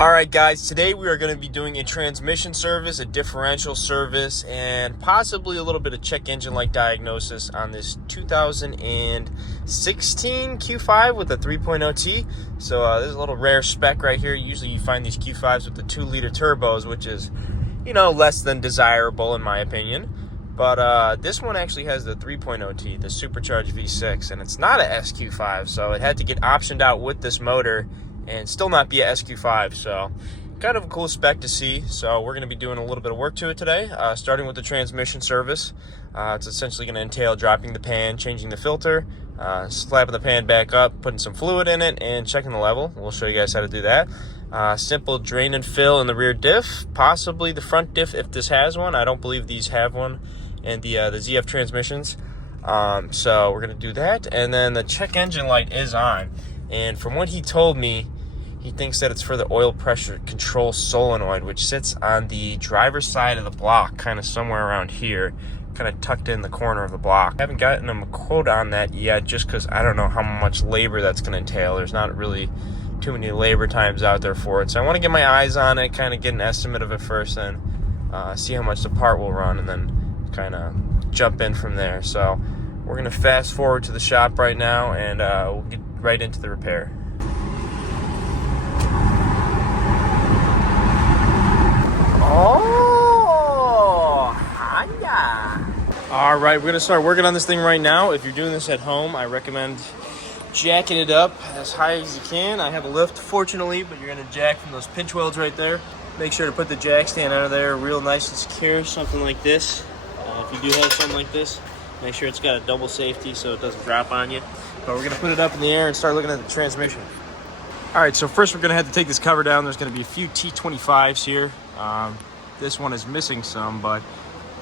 Alright guys, today we are going to be doing a transmission service, a differential service, and possibly a little bit of check engine light diagnosis on this 2016 Q5 with a 3.0T. So there's a little rare spec right here. Usually you find these Q5s with the 2-liter turbos, which is, less than desirable in my opinion. But this one actually has the 3.0T, the Supercharged V6, and it's not a SQ5, so it had to get optioned out with this motor and still not be a SQ5, so kind of a cool spec to see. So we're going to be doing a little bit of work to it today, starting with the transmission service. It's essentially going to entail dropping the pan, changing the filter, slapping the pan back up, putting some fluid in it, and checking the level. We'll show you guys how to do that. Simple drain and fill in the rear diff, possibly the front diff if this has one. I don't believe these have one, and the ZF transmissions. So we're going to do that, and then the check engine light is on. And from what he told me, he thinks that it's for the oil pressure control solenoid, which sits on the driver's side of the block, kind of somewhere around here, kind of tucked in the corner of the block. I haven't gotten him a quote on that yet, just because I don't know how much labor that's going to entail. There's not really too many labor times out there for it. So I want to get my eyes on it, kind of get an estimate of it first, and see how much the part will run, and then kind of jump in from there. So we're going to fast forward to the shop right now, and we'll get right into the repair. Oh, Honda. All right, we're going to start working on this thing right now. If you're doing this at home, I recommend jacking it up as high as you can. I have a lift, fortunately, but you're going to jack from those pinch welds right there. Make sure to put the jack stand under there real nice and secure, something like this. If you do have something like this, make sure it's got a double safety so it doesn't drop on you. But we're going to put it up in the air and start looking at the transmission. All right, so first we're going to have to take this cover down. There's going to be a few T25s here. This one is missing some, but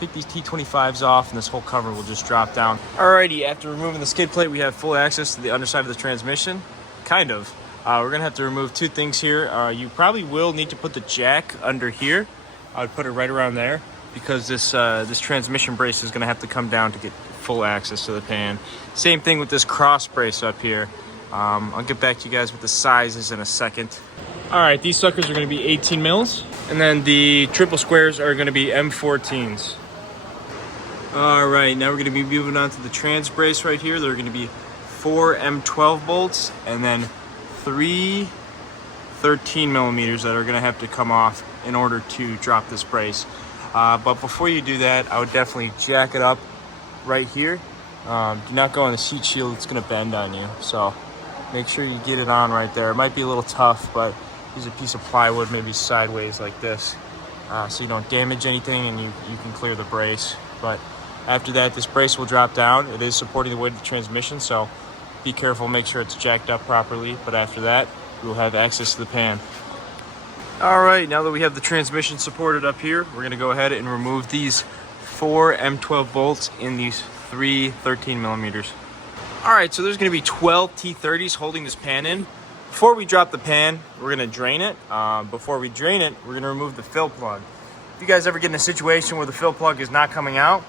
take these T25s off and this whole cover will just drop down. Alrighty, after removing the skid plate, we have full access to the underside of the transmission. Kind of. We're going to have to remove two things here. You probably will need to put the jack under here. I would put it right around there, because this transmission brace is going to have to come down to get full access to the pan. Same thing with this cross brace up here. I'll get back to you guys with the sizes in a second. All right, these suckers are going to be 18 mils, and then the triple squares are going to be M14s. All right, now we're going to be moving on to the trans brace right here. There are going to be 4 M12 bolts and then 3 13 millimeters that are going to have to come off in order to drop this brace. But before you do that, I would definitely jack it up right here. Do not go on the seat shield, it's going to bend on you. So make sure you get it on right there. It might be a little tough, but use a piece of plywood maybe sideways like this, so you don't damage anything and you can clear the brace. But after that, this brace will drop down. It is supporting the weight of the transmission, so be careful, make sure it's jacked up properly. But after that, we'll have access to the pan. All right, now that we have the transmission supported up here, we're going to go ahead and remove these 4 M12 bolts in these 3 13 millimeters. All right, so there's going to be 12 T30s holding this pan in. Before we drop the pan, we're going to drain it. Before we drain it, we're going to remove the fill plug. If you guys ever get in a situation where the fill plug is not coming out,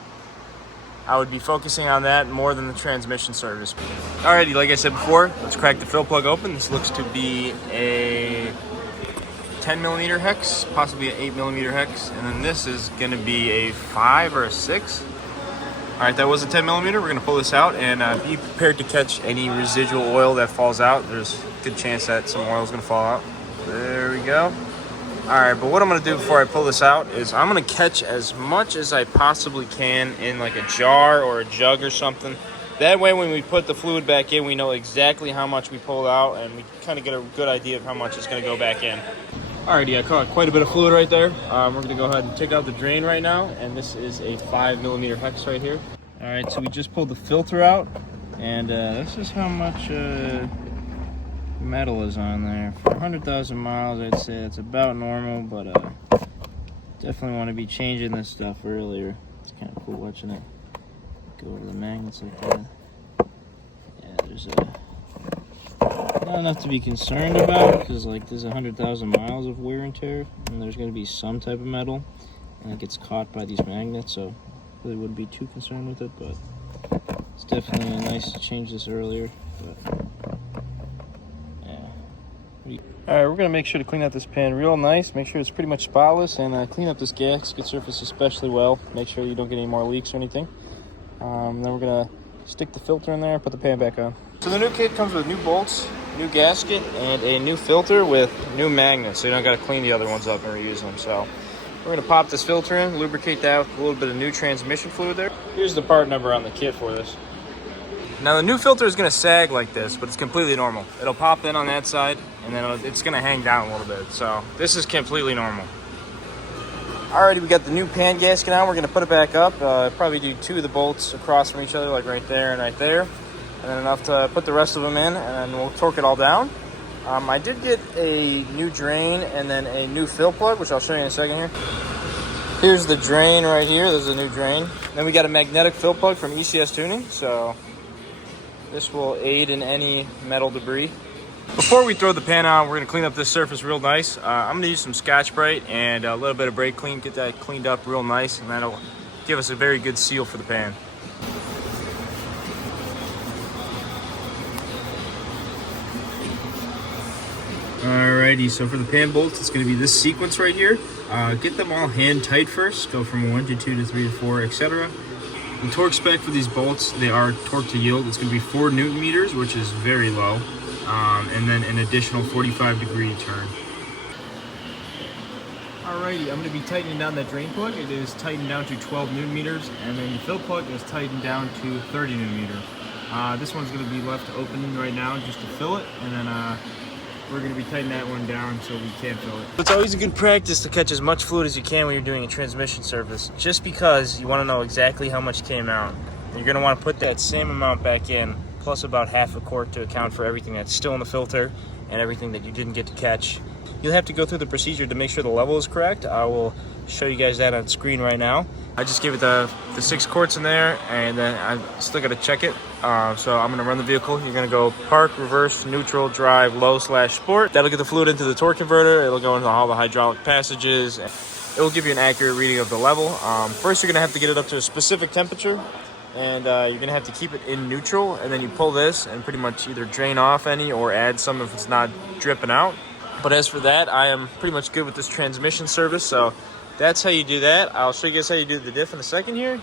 I would be focusing on that more than the transmission service. Alrighty, like I said before, let's crack the fill plug open. This looks to be a 10 millimeter hex, possibly an 8 millimeter hex, and then this is going to be a 5 or a 6. All right, that was a 10 millimeter. We're going to pull this out and be prepared to catch any residual oil that falls out. There's a good chance that some oil is going to fall out. There we go. All right, but what I'm going to do before I pull this out is I'm going to catch as much as I possibly can in like a jar or a jug or something. That way, when we put the fluid back in, we know exactly how much we pulled out, and we kind of get a good idea of how much is going to go back in. Alrighty, I caught quite a bit of fluid right there. We're going to go ahead and take out the drain right now, and this is a 5 millimeter hex right here. Alright, so we just pulled the filter out, and this is how much metal is on there. For 100,000 miles, I'd say that's about normal, but definitely want to be changing this stuff earlier. It's kind of cool watching it go over the magnets like that. Yeah, there's not enough to be concerned about, because like there's 100,000 miles of wear and tear, and there's going to be some type of metal, and it gets caught by these magnets, so really wouldn't be too concerned with it. But it's definitely nice to change this earlier. But yeah. All right, we're gonna make sure to clean out this pan real nice, make sure it's pretty much spotless, and clean up this gasket surface especially well. Make sure you don't get any more leaks or anything. Then we're gonna stick the filter in there and put the pan back on. So the new kit comes with new bolts, new gasket, and a new filter with new magnets, so you don't gotta clean the other ones up and reuse them. So we're gonna pop this filter in, lubricate that with a little bit of new transmission fluid there. Here's the part number on the kit for this. Now the new filter is gonna sag like this, but it's completely normal. It'll pop in on that side, and then it's gonna hang down a little bit. So this is completely normal. Alrighty, we got the new pan gasket on. We're gonna put it back up. Probably do 2 of the bolts across from each other, like right there and right there. And then enough to put the rest of them in, and then we'll torque it all down. I did get a new drain and then a new fill plug, which I'll show you in a second here. Here's the drain right here. There's a new drain. Then we got a magnetic fill plug from ECS Tuning. So this will aid in any metal debris. Before we throw the pan on, we're gonna clean up this surface real nice. I'm gonna use some Scotch-Brite and a little bit of brake clean, get that cleaned up real nice, and that'll give us a very good seal for the pan. Alrighty, so for the pan bolts, it's gonna be this sequence right here. Get them all hand tight first, go from 1 to 2 to 3 to 4, etc. The torque spec for these bolts, they are torque to yield. It's going to be 4 Newton meters, which is very low, and then an additional 45-degree turn. Alrighty, I'm going to be tightening down that drain plug. It is tightened down to 12 Newton meters, and then the fill plug is tightened down to 30 Newton meters. This one's going to be left open right now just to fill it, and then we're going to be tightening that one down so we can fill it. It's always a good practice to catch as much fluid as you can when you're doing a transmission service, just because you want to know exactly how much came out. You're going to want to put that same amount back in, plus about half a quart to account for everything that's still in the filter and everything that you didn't get to catch. You'll have to go through the procedure to make sure the level is correct. I will show you guys that on screen right now. I just gave it the 6 quarts in there, and then I still got to check it. So I'm going to run the vehicle. You're going to go park, reverse, neutral, drive, low/sport. That'll get the fluid into the torque converter. It'll go into all the hydraulic passages. It will give you an accurate reading of the level. First, you're going to have to get it up to a specific temperature, and you're going to have to keep it in neutral, and then you pull this and pretty much either drain off any or add some if it's not dripping out. But as for that, I am pretty much good with this transmission service, so that's how you do that. I'll show you guys how you do the diff in a second here.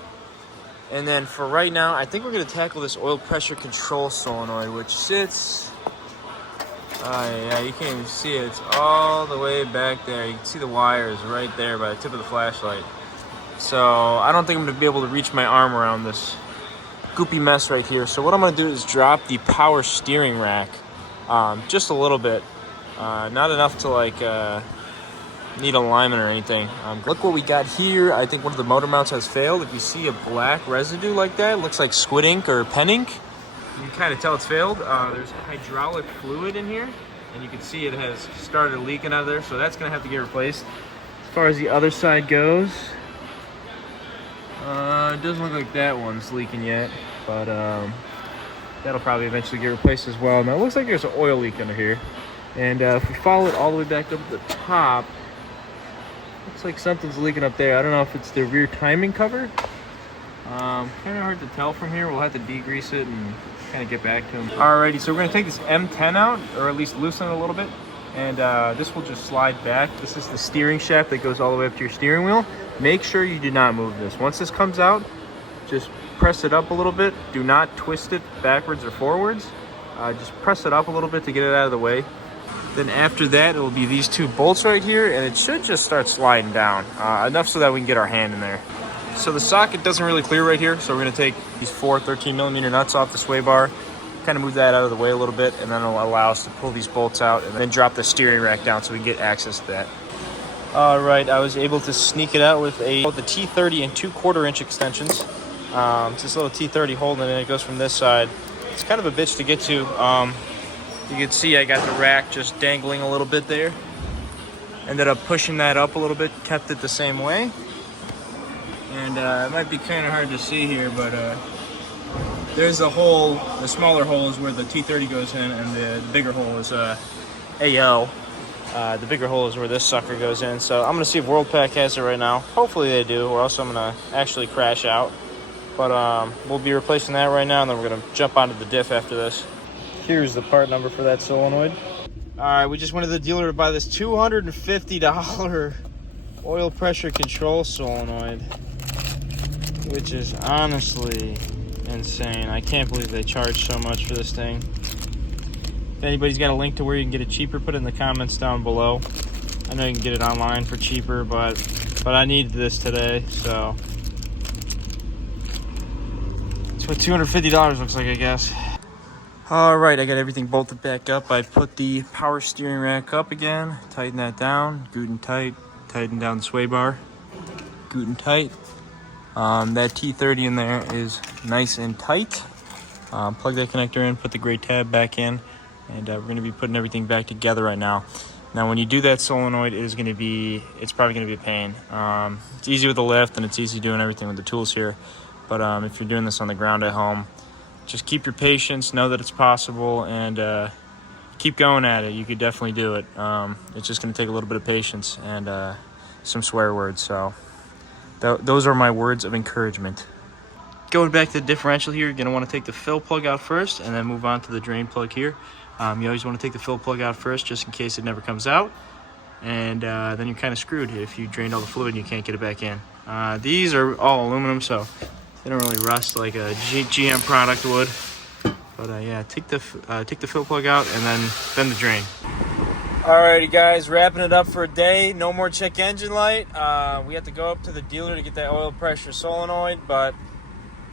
And then for right now, I think we're going to tackle this oil pressure control solenoid, which sits... yeah, you can't even see it. It's all the way back there. You can see the wires right there by the tip of the flashlight. So I don't think I'm going to be able to reach my arm around this goopy mess right here. So what I'm going to do is drop the power steering rack just a little bit. Not enough to like need alignment or anything. Look what we got here. I think one of the motor mounts has failed. If you see a black residue like that, it looks like squid ink or pen ink. You can kind of tell it's failed. There's hydraulic fluid in here, and you can see it has started leaking out of there, so that's going to have to get replaced. As far as the other side goes, it doesn't look like that one's leaking yet, but that'll probably eventually get replaced as well. Now it looks like there's an oil leak under here. And if we follow it all the way back up to the top, looks like something's leaking up there. I don't know if it's the rear timing cover. Kind of hard to tell from here. We'll have to degrease it and kind of get back to them. Alrighty, so we're going to take this M10 out, or at least loosen it a little bit. And this will just slide back. This is the steering shaft that goes all the way up to your steering wheel. Make sure you do not move this. Once this comes out, just press it up a little bit. Do not twist it backwards or forwards. Just press it up a little bit to get it out of the way. Then after that, it will be these 2 bolts right here, and it should just start sliding down, enough so that we can get our hand in there. So the socket doesn't really clear right here, so we're going to take these 4 13mm nuts off the sway bar, kind of move that out of the way a little bit, and then it'll allow us to pull these bolts out and then drop the steering rack down so we can get access to that. All right, I was able to sneak it out with the T30 and 2/4 inch extensions. It's this little T30 holding it, and it goes from this side. It's kind of a bitch to get to. You can see I got the rack just dangling a little bit there. Ended up pushing that up a little bit, kept it the same way. And it might be kind of hard to see here, but there's a hole. The smaller hole is where the T30 goes in, and the bigger hole is AL. The bigger hole is where this sucker goes in. So I'm going to see if WorldPack has it right now. Hopefully they do, or else I'm going to actually crash out. But we'll be replacing that right now, and then we're going to jump onto the diff after this. Here's the part number for that solenoid. All right, we just went to the dealer to buy this $250 oil pressure control solenoid, which is honestly insane. I can't believe they charge so much for this thing. If anybody's got a link to where you can get it cheaper, put it in the comments down below. I know you can get it online for cheaper, but I need this today, so it's what $250 looks like, I guess. All right, I got everything bolted back up. I put the power steering rack up again, tighten that down, good and tight, tighten down the sway bar, good and tight. That T30 in there is nice and tight. Plug that connector in, put the gray tab back in, and we're gonna be putting everything back together right now. Now, when you do that solenoid, it's probably gonna be a pain. It's easy with the lift, and it's easy doing everything with the tools here. But if you're doing this on the ground at home, just keep your patience, know that it's possible, and keep going at it. You could definitely do it. It's just going to take a little bit of patience and some swear words. So those are my words of encouragement. Going back to the differential here, you're going to want to take the fill plug out first and then move on to the drain plug here. You always want to take the fill plug out first just in case it never comes out. And then you're kind of screwed if you drained all the fluid and you can't get it back in. These are all aluminum, so they don't really rust like a GM product would. But yeah, take the fill plug out and then the drain. Alrighty guys, wrapping it up for a day. No more check engine light. We had to go up to the dealer to get that oil pressure solenoid, but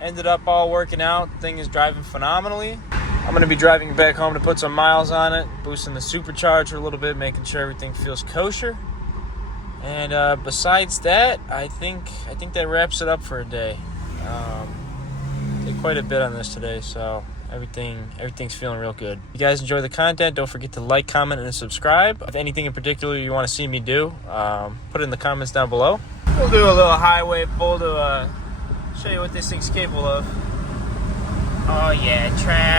ended up all working out. Thing is driving phenomenally. I'm gonna be driving it back home to put some miles on it, boosting the supercharger a little bit, making sure everything feels kosher. And besides that, I think that wraps it up for a day. Did quite a bit on this today, so everything's feeling real good. If you guys enjoy the content, don't forget to like, comment, and subscribe. If anything in particular you want to see me do, put it in the comments down below. We'll do a little highway pull to show you what this thing's capable of. Oh yeah, trail.